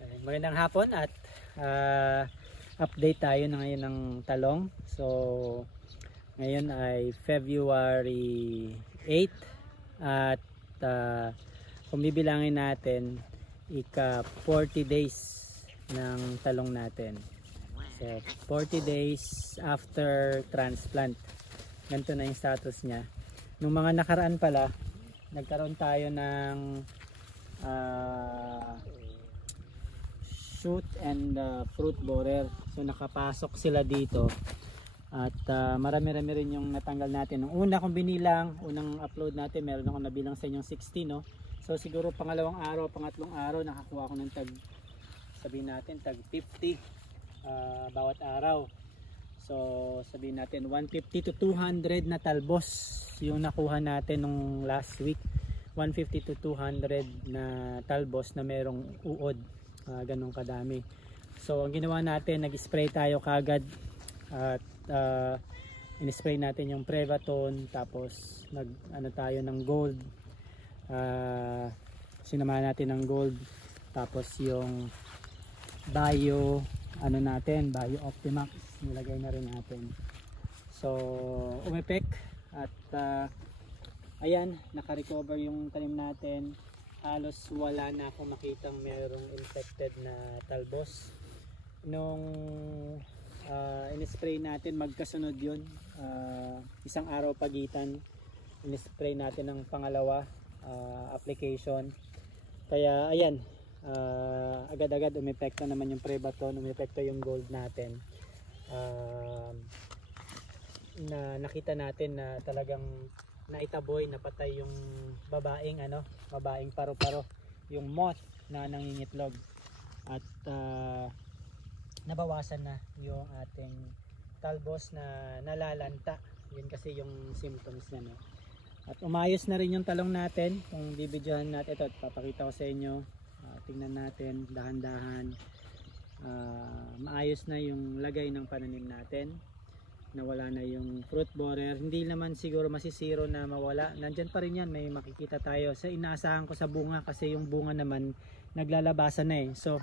Magandang hapon at update tayo na ngayon ng talong. So ngayon ay February 8 at kung bibilangin natin ika 40 days ng talong natin. So 40 days after transplant. Ganito na yung status niya. Nung mga nakaraan pala, nagkaroon tayo ng shoot and fruit borer. So nakapasok sila dito at marami-rami rin yung natanggal natin. Nung una kong binilang, unang upload natin, meron akong nabilang sa inyong 60, no? So siguro pangalawang araw, pangatlong araw nakakuha ko ng sabihin natin tag 50 bawat araw. So sabihin natin 150 to 200 na talbos yung nakuha natin nung last week. 150 to 200 na talbos na merong uod, ganun kadami. So ang ginawa natin, nag-spray tayo kagad at in-spray natin yung Prevaton, tapos nag-ano tayo ng gold, sinamahan natin ng gold, tapos yung bio bio Optimax nilagay na rin natin. So umepek at ayan, naka-recover yung tanim natin. Halos wala na akong makitang merong infected na talbos. Nung in-spray natin, magkasunod yun, isang araw pagitan, in-spray natin ng pangalawa application. Kaya ayan, agad-agad umepekto naman yung Prevaton, umepekto yung gold natin. Na nakita natin na talagang naitaboy, napatay yung babaeng paru-paro, yung moth na nangingitlog, at nabawasan na yung ating talbos na nalalanta. Yun kasi yung symptoms niya, no? At umayos na rin yung talong natin. Kung bibidyohan natin, ito papakita ko sa inyo, tingnan natin dahan-dahan. Maayos na yung lagay ng pananim natin, nawala na yung fruit borer. Hindi naman siguro masisiro na mawala, nandyan pa rin yan, may makikita tayo. Sa inaasahan ko sa bunga, kasi yung bunga naman naglalabasan na eh. So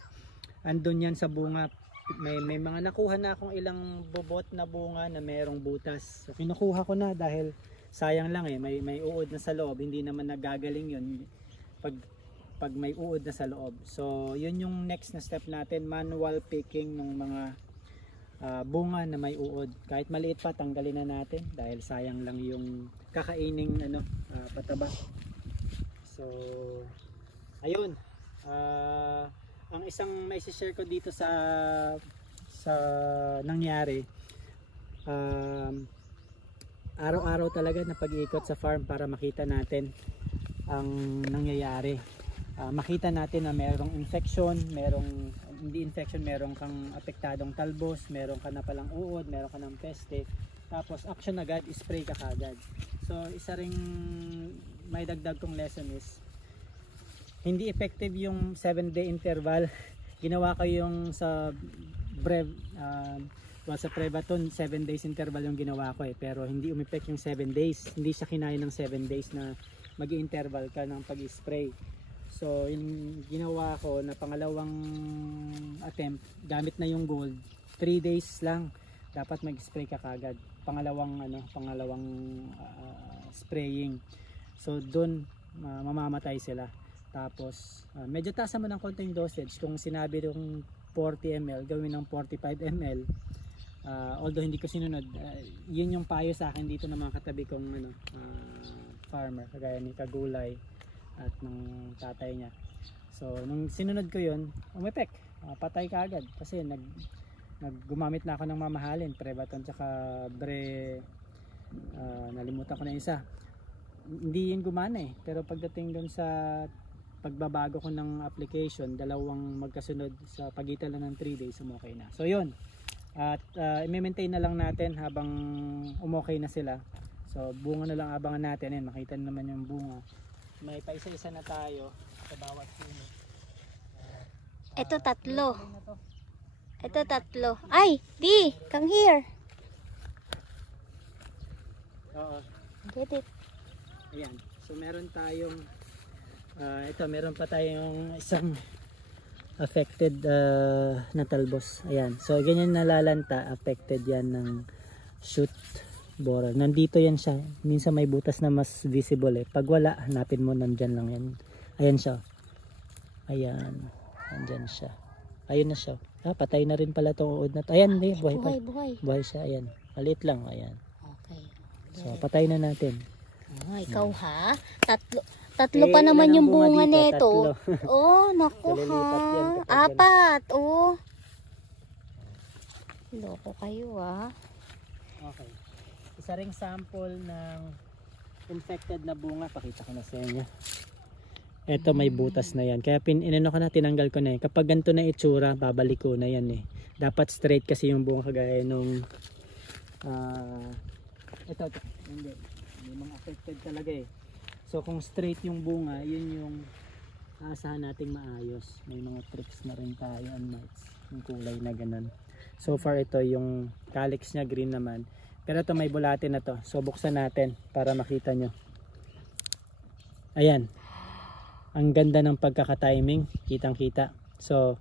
andun yan sa bunga, may mga nakuha na akong ilang bobot na bunga na mayroong butas. So kinukuha ko na dahil sayang lang eh, may uod na sa loob. Hindi naman nagagaling yun pag may uod na sa loob. So yun yung next na step natin, manual picking ng mga bunga na may uod. Kahit maliit pa, tanggalin na natin dahil sayang lang yung kakaining pataba. So ayun, ang isang may share ko dito sa nangyari, araw-araw talaga na pag-iikot sa farm para makita natin ang nangyayari. Makita natin na merong infection, merong hindi infection, meron kang apektadong talbos, meron ka na palang uod, meron ka ng peste, tapos action agad, spray ka kagad. So isa ring may dagdag kong lesson is, hindi effective yung 7-day interval. Ginawa ko yung sa sa Prevaton, 7 days interval yung ginawa ko eh, pero hindi umepek yung 7 days, hindi siya kinaya ng 7 days na mag-interval ka ng pag-spray. So yung ginawa ko na pangalawang attempt, gamit na yung gold, 3 days lang dapat mag-spray ka kagad, pangalawang spraying. So doon mamamatay sila. Tapos medyo taas naman ng konting dosage. Kung sinabi yung 40 ml, gawin ng 45 ml. Although hindi ko sinunod, yun yung payo sa akin dito ng mga katabi kong farmer, kagaya ni Kagulay at ng tatay niya. So nung sinunod ko yun, umepek, patay ka agad kasi gumamit na ako ng mamahalin, Prevaton tsaka nalimutan ko na isa, hindi yun gumana eh. Pero pagdating dun sa pagbabago ko ng application, dalawang magkasunod sa pagitan lang ng 3 days, umokay na. So yun, at i-maintain na lang natin habang umokay na sila. So bunga na lang abangan natin, makita naman yung bunga. May paisa-isa na tayo sa bawat unit. Ito tatlo. Ito tatlo. Ay, di, come here. Oo. Get it. Ayan. So meron tayong ito, meron pa tayong isang affected na talbos. Ayan. So ganyan nalalanta, affected yan ng shoot borer. Nandito yan siya. Minsan may butas na mas visible eh. Pag wala, hanapin mo, nandyan lang yan. Ayan siya. Ayan. Nandyan siya. Ayun na siya. Patay na rin pala itong uod na to. Ayan, buhay pa. Buhay siya. Ayan. Maliit lang. Ayan. Okay. So patay na natin. Ikaw ha? Tatlo pa naman yung bunga nito. Oh, naku ha. 4. Oh. Loko kayo ah. Okay. Isa ring sample ng infected na bunga. Pakita ko na sa inyo. Ito may butas na yan. Kaya inano ko na, tinanggal ko na eh. Kapag ganito na itsura, babalik ko na yan eh. Dapat straight kasi yung bunga kagaya nung ito. Hindi. May mga affected talaga eh. So kung straight yung bunga, yun yung aasahan nating maayos. May mga trips na rin tayo and mites. Yung kulay na ganun. So far ito yung calyx niya green naman. Pero ito may bulate na to. So buksan natin para makita nyo. Ayan. Ang ganda ng pagkaka-timing. Kitang kita. So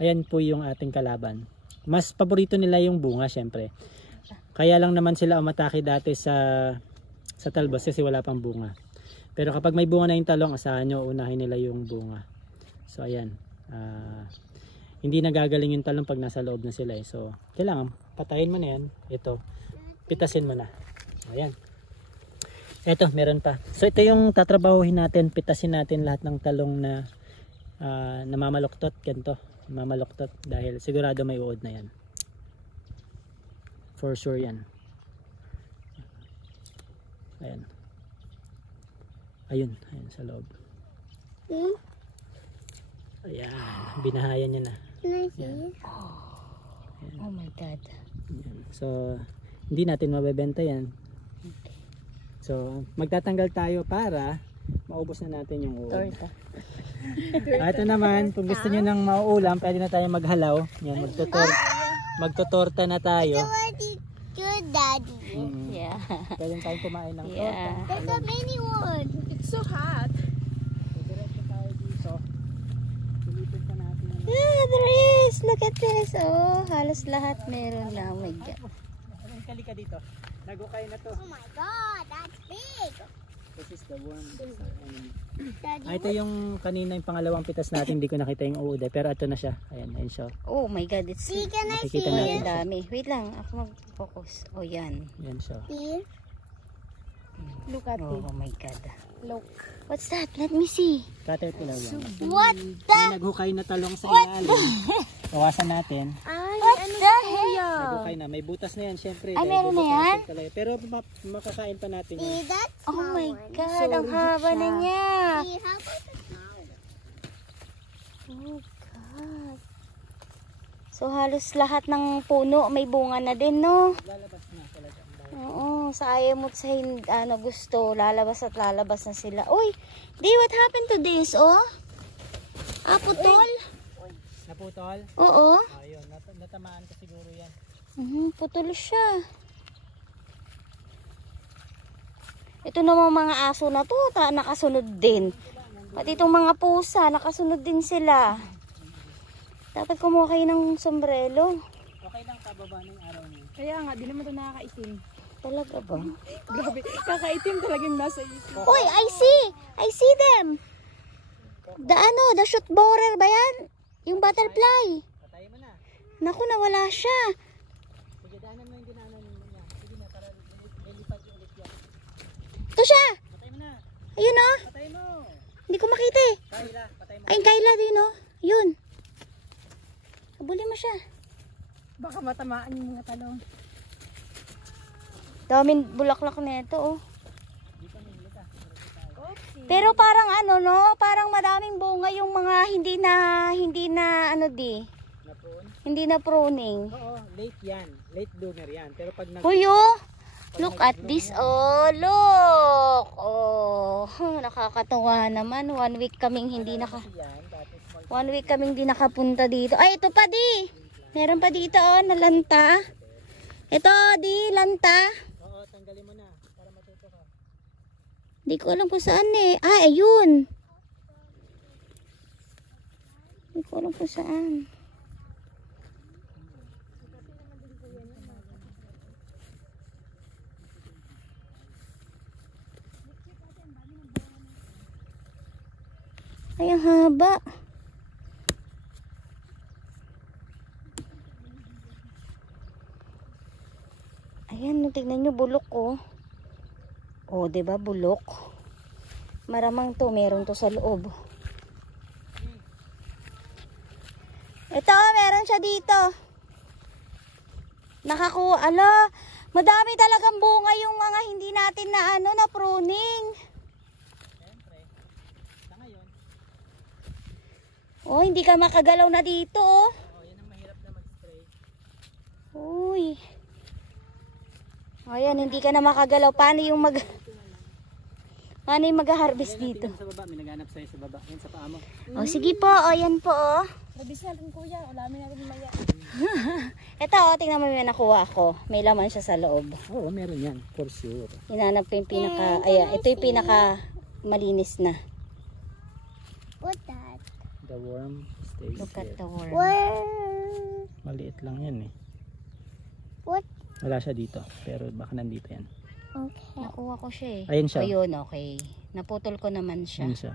ayan po yung ating kalaban. Mas paborito nila yung bunga syempre. Kaya lang naman sila umatake dati sa talbos kasi wala pang bunga. Pero kapag may bunga na yung talong, asahan nyo, unahin nila yung bunga. So ayan. Hindi nagagaling yung talong pag nasa loob na sila eh. So kailangan patayin mo na yan. Ito. Pitasin mo na. Ayan. Ito, meron pa. So ito yung tatrabahuhin natin. Pitasin natin lahat ng talong na namamaluktot. Ganito. Namamaluktot. Dahil sigurado may uod na yan. For sure yan. Ayan. Ayun. Ayun sa loob. Ayan. Binahayan niya na. Ayan. Oh my God. Ayan. So, hindi natin mabebenta yan. So, magtatanggal tayo para maubos na natin yung uod. Torta. Ito naman, kung gusto nyo ng mauulam, pwede na tayo maghalaw. Yan, magtotorta na tayo. Good, Daddy. Yeah. Pwede tayo kumain ng torta. Yeah. There's a mini one. It's so hot. Diretso tayo dito. Silipin pa natin. Yeah, there is. Look at this. Oh, halos lahat meron na. Oh my God. Anong kalika dito? Nagukay na to. Oh my God, that's big. This is the one. Daddy, Ito yung kanina yung pangalawang pitas natin. Hindi ko nakita yung uod. Pero ito na siya. Ayan, ayun siya. Oh my God, it's can I Makikita oh, natin ang siya. dami. Wait lang, ako mag-focus. Oh, yan. Yan siya. see? Look at Oh, oh my God. Look. What's that? Let me see. Caterpillar yan. What May naghukay na talong sa ilalim. Bawasan natin. What the hell? Naghukay na. May butas na yan syempre. Ay, dahil meron na bubutasan yan? talaga. Pero makakain pa natin yan. See that Oh small my one? God, ang haba na niya. See, how about the small one? Oh God. So halos lahat ng puno may bunga na din, no? Lalabas na talaga. Oo, sa ayaw mo sa gusto, lalabas at lalabas na sila. Uy, di, what happened to this, oh? Putol? Naputol? Oo. Ayun, natamaan ka siguro yan. Putol siya. Ito namang mga aso na to, nakasunod din. Pati itong mga pusa, nakasunod din sila. Dapat kumuha kayo ng sombrero. Okay lang kababa ng araw niyo. Kaya nga, di naman ito nakakaitim. Talaga ba? Grabe, kakaitim talagang nasa isip. Uy, I see them. The shoot borer ba yan? Yung butterfly. Patayin mo na. Naku, nawala siya. Sige, daanan mo yung dinaanan niya. Sige na, para lilipat yung ulit yan. Ito siya. Patay mo na. Ayun oh. Patay mo. Hindi ko makita eh. Kayla, patay mo. Ay, Kayla din oh. Yun. Habulin mo siya. Baka matamaan yung mga talong. Daming bulaklak na ito oh. Pero parang ano no, parang madaming bunga yung mga hindi na ano di. Na-prune? Hindi na pruning. Oo, late yan. Late bloomer yan. Pero pag nag... Hoy oh. Look at this. Oh, look. Oh, nakakatawa naman. 1 week kaming hindi nakapunta dito. Ay, ito pa di. Meron pa dito oh, na lanta. Ito di, lanta. Oo, tanggalin mo na para matuto ka. Hindi ko alam kung saan eh. Ah, ayun. Hindi ko alam kung saan. Ay, ang haba. Ayan, tignan nyo, bulok oh. Oh, 'di ba bulok? Maramang to, meron to sa loob. Ito, meron siya dito. Nakakuha, ala, madami talagang bunga yung mga hindi natin na na pruning. Siyempre, sa ngayon, Oh, hindi ka makagalaw na dito oh. yan ang mahirap na mag-spray. Uy. Ayan, hindi ka na makagalaw. Paano yung mag-harvest dito? Sa baba, may naghanap sa'yo sa baba. Yan sa paa mo. Oh, sige po. Oh, yan po oh. Rabis natin kuya, ulamin natin maya. Ito oh, tingnan mo yung nakuha ko. May laman siya sa loob. Oo, meron yan. For sure. Hinanap ko yung pinaka, ayan, ito yung pinaka malinis na. What that? The worm stays Look at there. the worm. Where? Maliit lang yan eh. What? Wala siya dito. Pero baka nandito yan. Okay. Nakuha ko siya eh. Ayun siya. Ayun, okay. Naputol ko naman siya. Yan siya.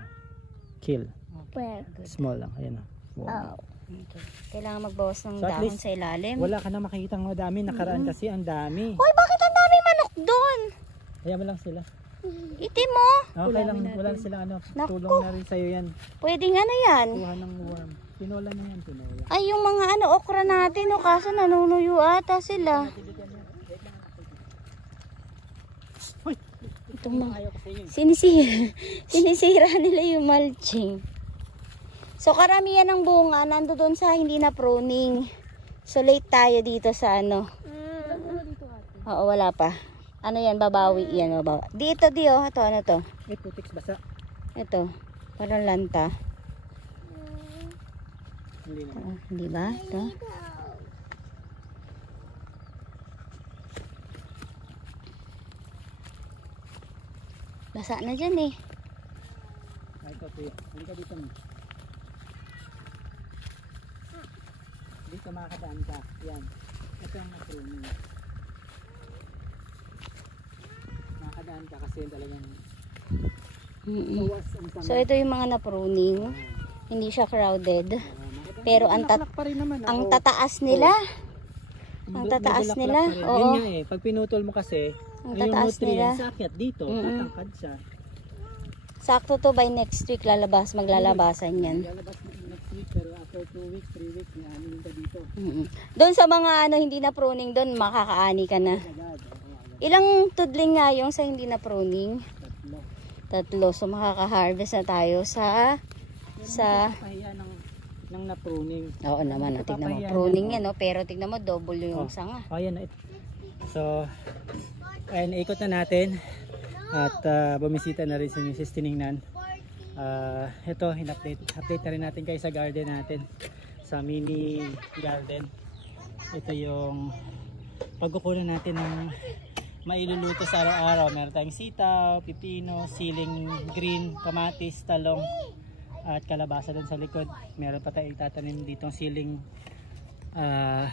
Kill. Where? Small lang. Ayan o. Wow. Oh. Okay. Kailangan magbawas ng So, at dahon least, sa ilalim. Wala ka na makikita ng madami. Nakaraan kasi ang dami. Uy, bakit ang dami manok doon? Kaya mo lang sila. Itim mo. Okay lang. Wala na sila ano. Naku. Tulong na rin sa'yo yan. Pwedeng ano yan. Kuha ng worm. Tinola na yan. Tinola. Ay, yung mga okra natin, o kaso nanunuyo ata sila. Hoy! Itong mga Ayaw kasi yun. sinisira nila yung mulching. So, karamihan ng bunga nandoon sa hindi na pruning. So, late tayo dito sa Oo, wala pa. Ano yan, babawi yan. Babawi. Dito, ito, ano to? Eh, putiks basa. Ito, parang lanta. Hindi na. Hindi ba? Ito. Basa na dyan eh. Ay, ito, tuyo. Halika dito mo. Dito makakadaan ka. Yan. Ito ang pruning. Makakadaan ka kasi talagang bawas ang So ito yung mga na-pruning. Hindi siya crowded. Pero ang pa rin naman. ang tataas nila. Ang tataas nila. Yun Oo. nga eh. Pag pinutol mo kasi, Ang yung tataas nutrients nila. akyat dito. Tatangkad siya. Sakto to by next week maglalabasan yan. Lalabas mo next week pero after 2 weeks, 3 weeks, may anin ka dito. Doon sa mga hindi na pruning doon, makakaani ka na. Agad. Ilang tudling nga yung sa hindi na pruning? Tatlo. 3. So makaka-harvest na tayo sa Pahiya ng na-pruning. Oo naman, Ito tignan mo. papahiya Pruning yan, yan, no? Pero tignan mo, double yung sanga. Oh, yan. So, ayun, ikot na natin. At bumisita na rin si Mrs. Tiningnan. Ito, update na rin natin kayo sa garden natin. Sa mini garden. Ito yung pagkukunan natin ng mailuluto sa araw-araw. Meron tayong sitaw, pipino, siling green, kamatis, talong, at kalabasa doon sa likod. Meron pa tayong itatanim ditong siling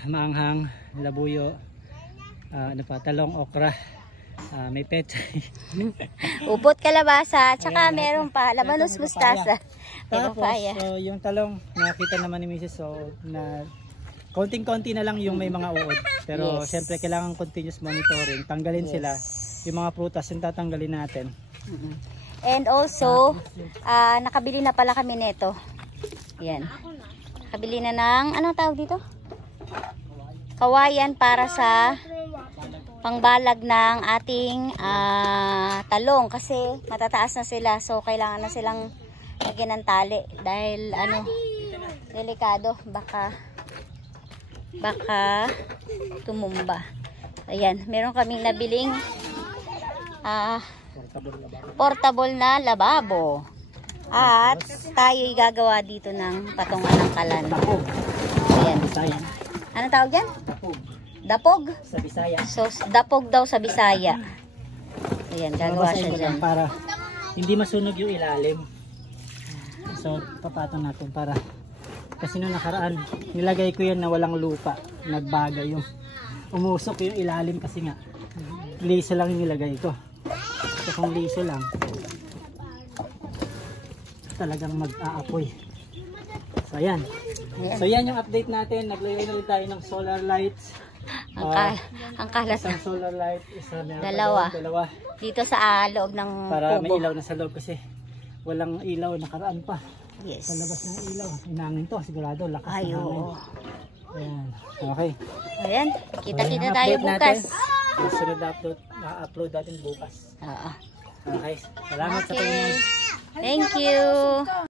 maanghang, labuyo, talong, okra. May pechay. Upot kalabasa, tsaka Ayan, meron pa, labanos may mustasa. May Tapos, papaya. so, yung talong, nakita naman ni Mrs. So, na konting-konti na lang yung may mga uod. Pero, Yes. syempre, kailangan continuous monitoring. Tanggalin sila. Yung mga prutas, yung tatanggalin natin. And also, nakabili na pala kami nito. Yan. Nakabili na ng, anong tawag dito? Kawayan para sa pangbalag ng ating talong kasi matataas na sila, so kailangan na silang lagyan ng tali dahil delikado, baka tumumba. Ayan, meron kaming nabiling portable na lababo at tayo'y gagawa dito ng patungan ng kalan. Ayan. Anong tawag yan? Dapog? Sa Bisaya. So, dapog daw sa Bisaya. Ayan, gagawa siya dyan. Para hindi masunog yung ilalim. So, papatong natin para Kasi nung nakaraan, nilagay ko yan na walang lupa. Nagbagay yung umusok yung ilalim kasi nga. Liso lang yung nilagay ko. So kung liso lang, talagang mag-aapoy. So ayan. So yan yung update natin. Naglagay na rin tayo ng solar lights. Ang kalat Isang solar light, isa meron pa Dalawa. doon, dalawa. dito sa loob ng Para may kubo. ilaw na sa loob kasi walang ilaw nakaraan pa. Yes. Sa labas ng ilaw. Inangin to, sigurado. Lakas Ay, ng hangin. oo. Ayan. Okay. Ayan, So, kita-kita yung tayo update bukas. natin. Susunod na upload natin bukas. Oo. Okay. Salamat sa Okay. panonood. Thank you.